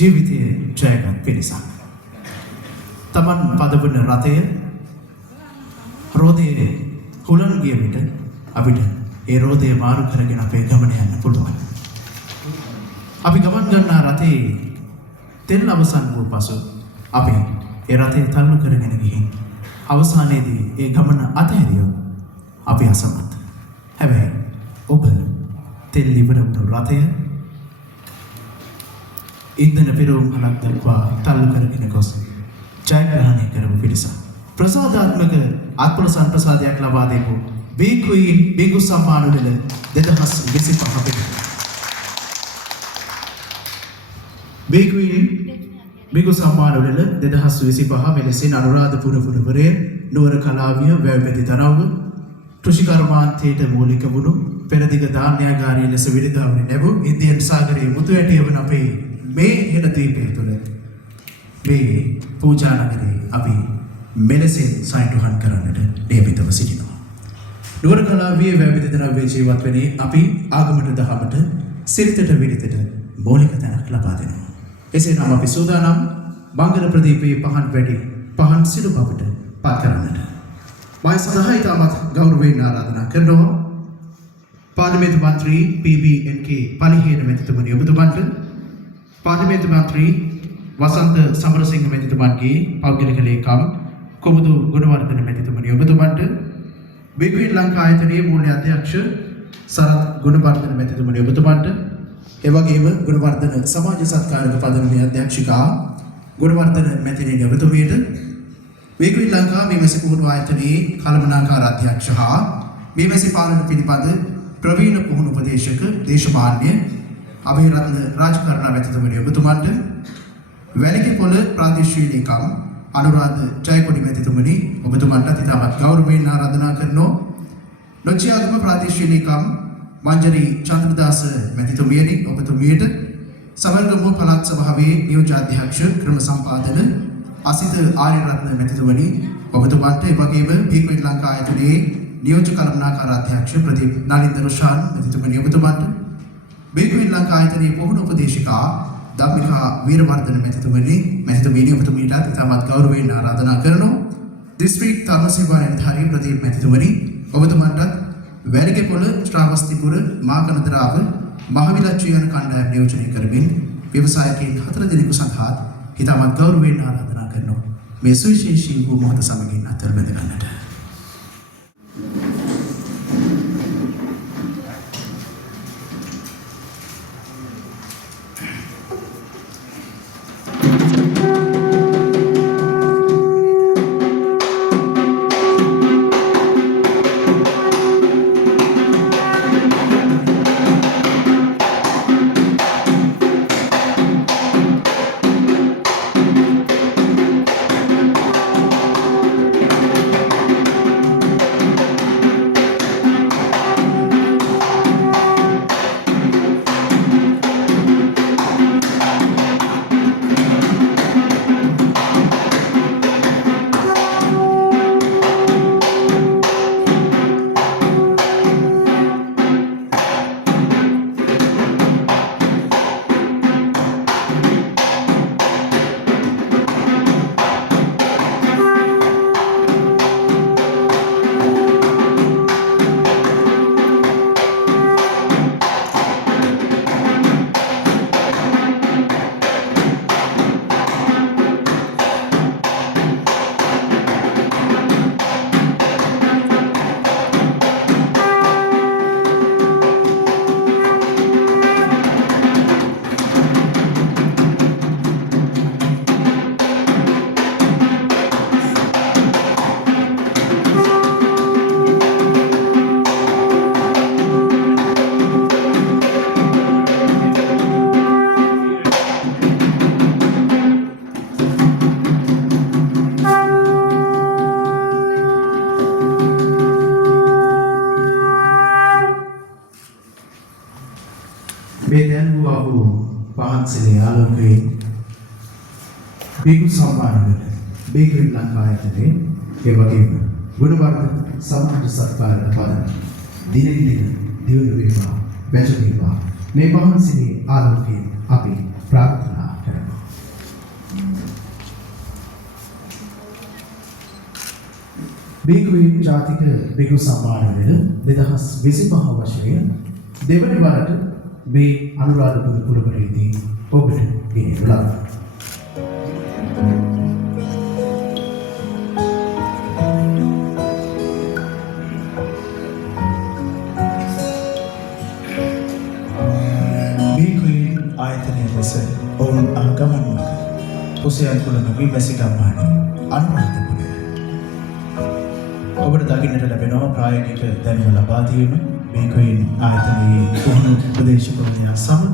ජීවිතයේ ජයගත් පිරිසක්. තමන් පදවන රථය රෝදයේ හුලන් ගිය විට අපිට ඒ රෝදය මාරු කරගෙන අපේ ගමන යන්න පුළුවන්. අපි ගමන් ගන්නා රථයේ තෙල් අවසන් වූ පසු අපි ඒ රථය තල්ලු කරගෙන ගිහින් අවසානයේදී ඒ ගමන අතහැරියොත් අපි අසමත්. හැබැයි ඔබ තෙල් ඉවර වුණු රථය ඉන්ධන පිරවුම් හලක් දක්වා තල්ලු කරගෙන ගොස් ජයග්‍රහණය කරපු පිරිසක්. ප්‍රසාදාත්මක ආත්ම සම්ප්‍රසාදයක් ලබා දෙපු බීකුයින් බිගු සම්මාන වල 2025 පිට. බීකුයින් බිගු සම්මාන වල 2025 මෙලෙසින් අනුරාධපුර පුරවරය නුවර කලාවිය වැවපැති තරව්ව කෘෂිකර්මාන්තයට මූලික වුණු පෙරදිග ධාන්‍යාගාරයේ ලෙස විරිදාවන ලැබූ ඉන්දියන් සාගරයේ මුතු ඇටිය වන අපේ මේ හෙළ ද්වීපය තුළ මේ පූජා නගරේ අපි මෙලෙසින් සයින්ටුහන් කරන්නට නියමිතව සිටිනවා. නුවර කලාවියේ වැවපැති තරව්වේ ජීවත් වන්නේ අපි ආගමට දහමට සිරිතට විරිතට මූලික තැනක් ලබා දෙනවා. එසේනම් අපි සූදානම් මංගල ප්‍රදීපයේ පහන් වැඩි පහන් සිළු බවට පත් කරන්නට. මා සදා ඉතාමත් ගෞරවයෙන් ආරාධනා කරනවා පාර්ලිමේන්තු මන්ත්‍රී PBNK පලිහේන මැතිතුමනි ඔබතුමන්ට, පාර්ලිමේන්තු මන්ත්‍රී වසන්ත සමරසිංහ මැතිතුමන්ගේ පෞද්ගලික ලේකම් කොමුදු ගුණවර්ධන මැතිතුමනි ඔබතුමන්ට, බේකුයින් ලංකා ආයතනයේ මූල්‍ය අධ්‍යක්ෂ සරත් ගුණවර්ධන මැතිතුමනි ඔබතුමන්ට, එවැගේම ගුණවර්ධන සමාජ සත්කාරක පදනමේ අධ්‍යක්ෂිකා ගුණවර්ධන මැතිණිය ඔබතුමියට, බේකුයින් ලංකා මේමැසි පුහුණු ආයතනයේ කළමනාකාර අධ්‍යක්ෂ හා මේමැසි පාලන පිළිබඳ ප්‍රවීණ පුහුණු උපදේශක දේශපාලනය අභයරත්න රාජකරණ මැතිතුමනි ඔබතුමන්ට, වැලිකපොළ ප්‍රාදේශීය ලේකම් අනුරාධ ජයකොඩි මැතිතුමනි ඔබතුමන්ට ඉතාමත් ගෞරවයෙන් ආරාධනා කරනවා. නොච්චියාගම ප්‍රාදේශීය ලේකම් මංජරි චන්ද්‍රදාස මැතිතුමියනි ඔබතුමියට, සමරගමුව පළාත් සභාවේ නියෝජ්‍ය අධ්‍යක්ෂ ක්‍රම සම්පාදන අසිත ආර්යරත්න මැතිතුමනි ඔබතුමන්ට, එවැගේම බේකුයින් ලංකා ආයතනයේ නියෝජ්‍ය කළමනාකාර අධ්‍යක්ෂ ප්‍රදීප් නලින්ද රොෂාන් මැතිතුමනි ඔබතුමන්ට, බේකුයින් ලංකා ආයතනයේ පුහුණු උපදේශිකා ධම්මිකා වීරවර්ධන මැතිතුමියනි ඔබතුමීට ඉතාමත් ගෞරවයෙන් ආරාධනා කරනවා. දිස්ත්‍රික් තරුණ සේවා නිලධාරී ප්‍රදීප් මැතිතුමනි ඔබතුමන්ටත්, වැලිකපොළ ශ්‍රාවස්තිපුර මාකනදරාව මහවිලච්චු යන කණ්ඩායම් නියෝජනය කරමින් ව්‍යවසායකයන් 4 දෙනෙකු සඳහා ඉතාමත් ගෞරවයෙන් ආරාධනා කරනවා මේ සුවිශේෂී වූ මොහොත සමගින් අතර බැඳ ගන්නට. පහන්සිලේ ආලෝකයෙන් බිගු සම්මානවල බේකුයින් ලංකා ආයතනයේ ඒ වගේම ගුණවර්ධන සමාජ සත්කාරක පදන දිනෙන් දින දියුණු වේවා, වැජ වේවා මේ පහන්සිලේ ආලෝකයෙන් අපි ප්‍රාර්ථනා කරමු. බිගුවේ ජාතික බිගු සම්මාන වෙන 2025 වර්ෂයේ දෙවන වරට මේ අනුරාධපුර පුරවරයේදී ඔබට ගෙනෙනු ලබනවා. ආයතනයේ ලෙස ඔවුන් ආගමන මග කුසයන් කුලන විමසි ගම්මානයේ අනුරාධපුරය. ඔබට දකින්නට ලැබෙනවා ප්‍රායෝගික දැනුම ලබා දීම බේකුයින් ආයතනයේ පුහුණු ප්‍රදේශකවරයා සමග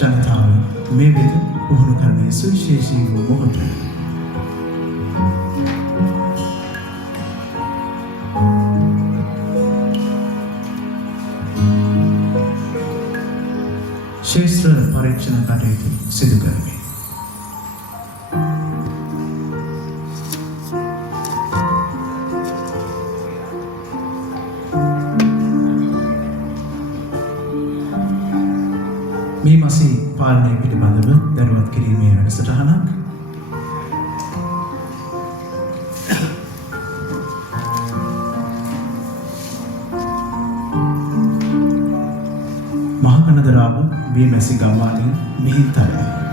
ජනතාව මේ වෙත පුහුණු කරන්නේ සුවිශේෂී වූ මොහොත. ශේෂ්ත්‍ර පරීක්ෂණ කටයුතු සිදු කරමි. මේ මාසයේ පාලනය පිළිබඳව දැනුවත් කිරීමේ වැඩසටහනක් මහකනදරාව බීමැසි ගම්මානයේ මිහින්තරය